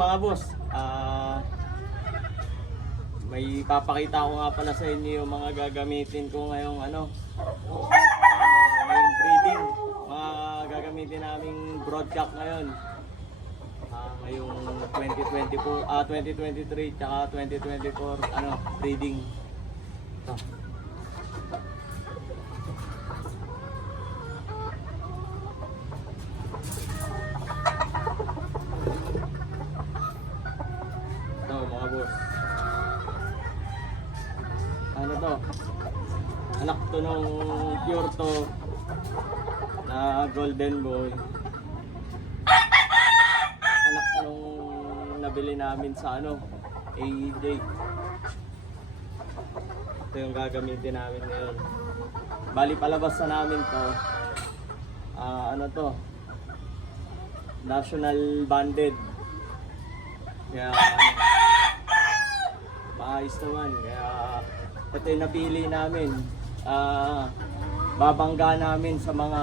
mga boss, may papakita ko nga pala sa inyo yung mga gagamitin ko ngayong ngayong breeding. Mga gagamitin naming broadcast ngayon. Ngayong 2023 tsaka 2024 breeding. Ito. Mga boss, to, anak to nung pure to na golden boy, anak nung nabili namin sa AJ. Ito yung gagamitin namin ngayon. Bali palabas na namin to, to national banded, kaya maayos naman. Kaya ito yung napili namin. Babangga namin sa mga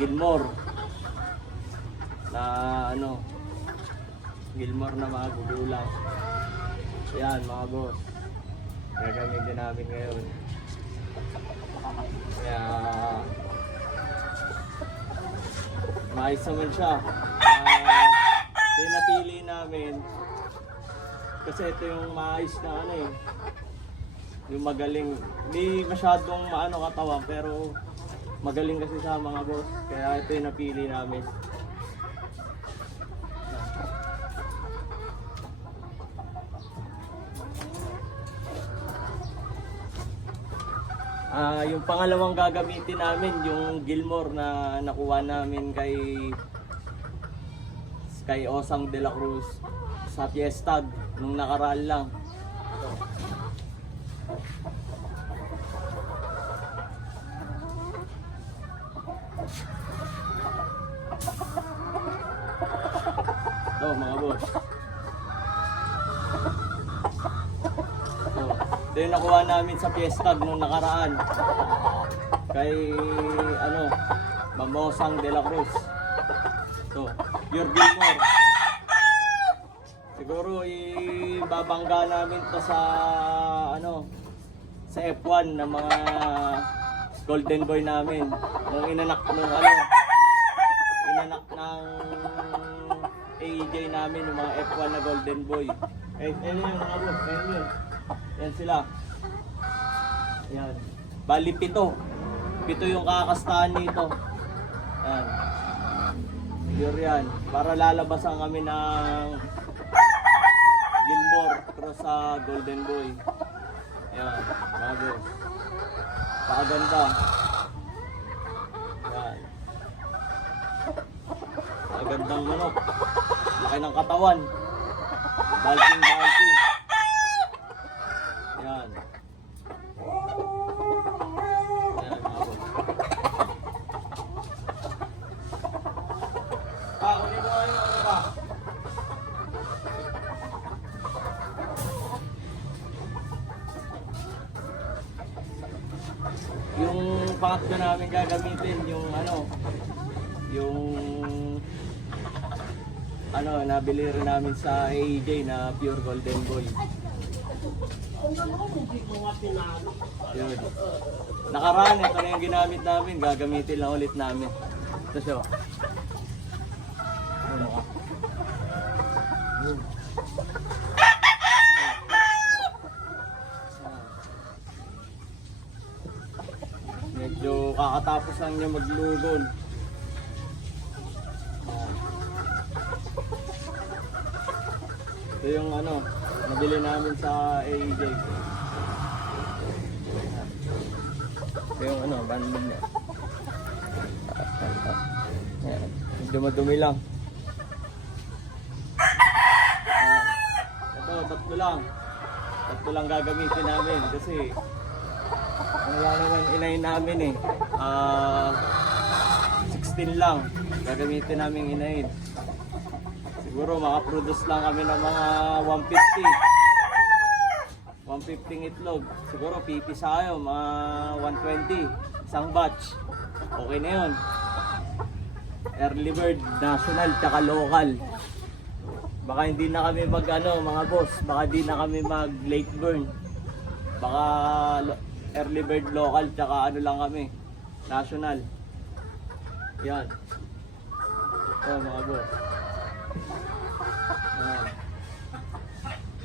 Gilmore na Gilmore na mga gugulang. Yan mga boss, gagamitin namin ngayon. Kaya maayos naman siya. Ito yung napili namin kasi ito yung maayos na yung magaling. Hindi masyadong katawan, pero magaling kasi siya mga boss. Kaya ito yung napili namin. Yung pangalawang gagamitin namin, yung Gilmore na nakuha namin kay Osang de la Cruz sa Fiestag nung nakaraan lang. Ito mga boss. Ito yung nakuha namin sa Fiestag nung nakaraan kay Mamosang de la Cruz. Ito, pure Gilmore. Siguro ibabangga namin to sa sa F1 ng mga golden boy namin. Nung inanak ng AJ namin ng mga F1 na golden boy. Ayun yun mga boss, ayun yun. Yan sila. Yan. Bali 7 yung kakastahan nito. Yan. Pure yan. Para lalabasan kami ng Gilmore cross sa golden boy. Yan. Mga boss, pakaganda. Yan. Magandang manok. Laki ng katawan. Balking. Yan. Yan mga boss. Unin mo kayo ba? Yung pangatlo namin gagamitin, yung nabili rin namin sa AJ na pure golden boy. Yun. Nakaraan, ito na yung ginamit namin, gagamitin lang ulit namin. Ito siya. Medyo kakatapos lang niya maglugon. Ito yung nabili namin sa AJ. Ito yung banding niya. Medyo lang. Ito, tatlo lang gagamitin namin kasi wala naman inahin namin 16 lang gagamitin namin inahin. Siguro makaproduce lang kami ng mga 150 itlog. Siguro pipisa kayo mga 120 isang batch. Okay na yun. Early bird, national tsaka local. Baka hindi na kami mag mga boss, baka hindi na kami mag late burn. Baka early bird local tsaka ano lang kami, national. Yan. Ito mga boss. Yan.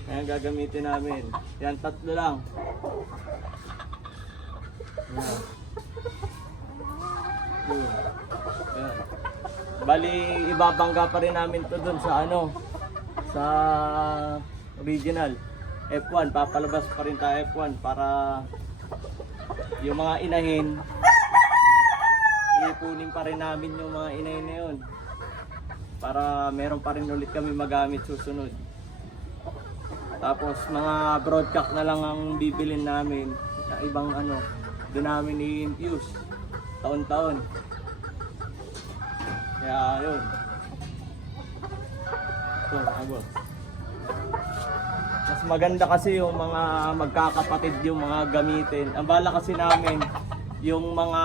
Ayan gagamitin namin. Yan, 3 lang. Yan. Yun. Yan. Bali, ibabangga pa rin namin to dun sa sa original F1. Papalabas pa rin tayo F1 para yung mga inahin, ipunin pa rin namin yung mga inahin na yun para meron pa rin ulit kami magamit susunod. Tapos mga broadcock na lang ang bibilin namin sa ibang doon namin i-infuse taon-taon. Kaya yun. Ito, boss. Mas maganda kasi yung mga magkakapatid yung mga gamitin. Ang bala kasi namin, yung mga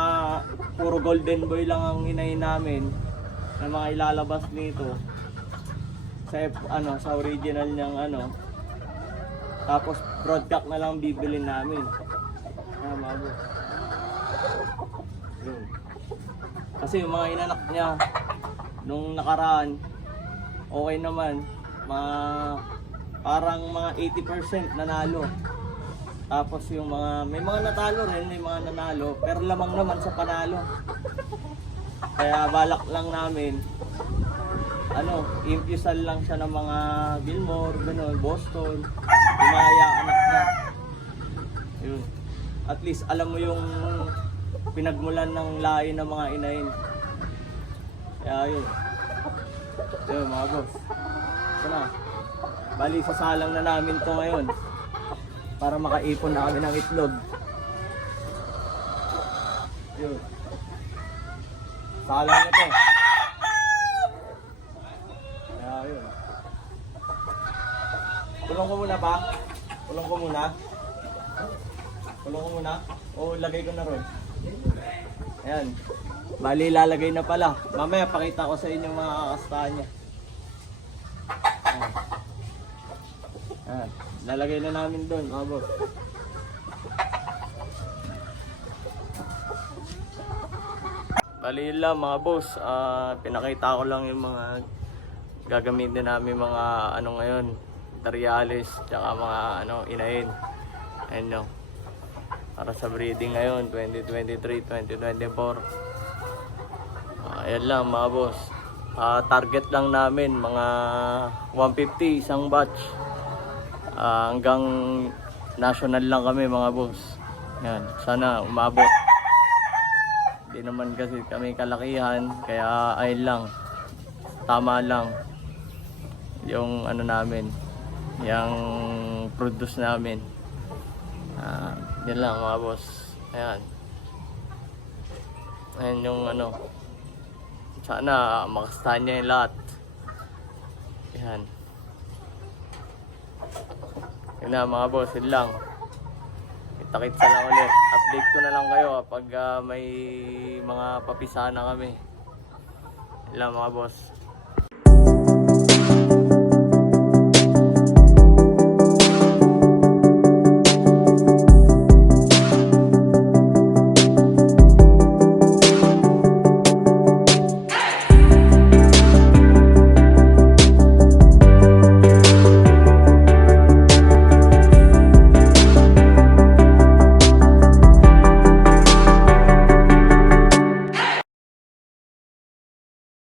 puro golden boy lang ang inahin namin na mga ilalabas nito sa sa original niyang tapos broadcock na lang bibilin namin. Tama ba? Yun. Kasi yung mga inanak niya nung nakaraan okay naman, parang mga 80% nanalo. Tapos yung may mga natalo rin, may mga nanalo, pero lamang naman sa panalo. Kaya balak lang namin, infusal lang siya ng mga Gilmore, gano'n, Boston, yung mga anak niya. Yun. At least alam mo yung pinagmulan ng lahi ng mga inahin. Kaya yun. Yun mga boss. Ito na. Bali, sasalang na namin to ngayon para makaipon na kami ng itlog. Yun. Salang na to. Kaya yun. Kulong ko muna pa. Kulong ko muna. Kulong ko muna. O lagay ko na ron. Ayan. Bali, lalagay na pala. Mamaya pakita ko sa inyo mga kakastahan niya. Ayan. Lalagay na namin doon, mga boss. Bali yun lang mga boss. Pinakita ko lang yung mga gagamitin namin mga ngayon. Materialis, tsaka mga inahin. Ayan nyo. Para sa breeding ngayon, 2023-2024. Ayan lang mga boss. Target lang namin mga 150 isang batch. Hanggang national lang kami mga boss. Yan, sana umabot. Hindi naman kasi kami kalakihan, kaya ayun lang. Tama lang yung namin, yung produce namin. Yan lang mga boss. Ayan. Ayan yung sana makastahan niya yung lahat. Ayan. Yun na mga boss, yun lang. Kita-kitsa lang ulit. Update ko na lang kayo pag may mga papisahan na kami. Yun lang mga boss.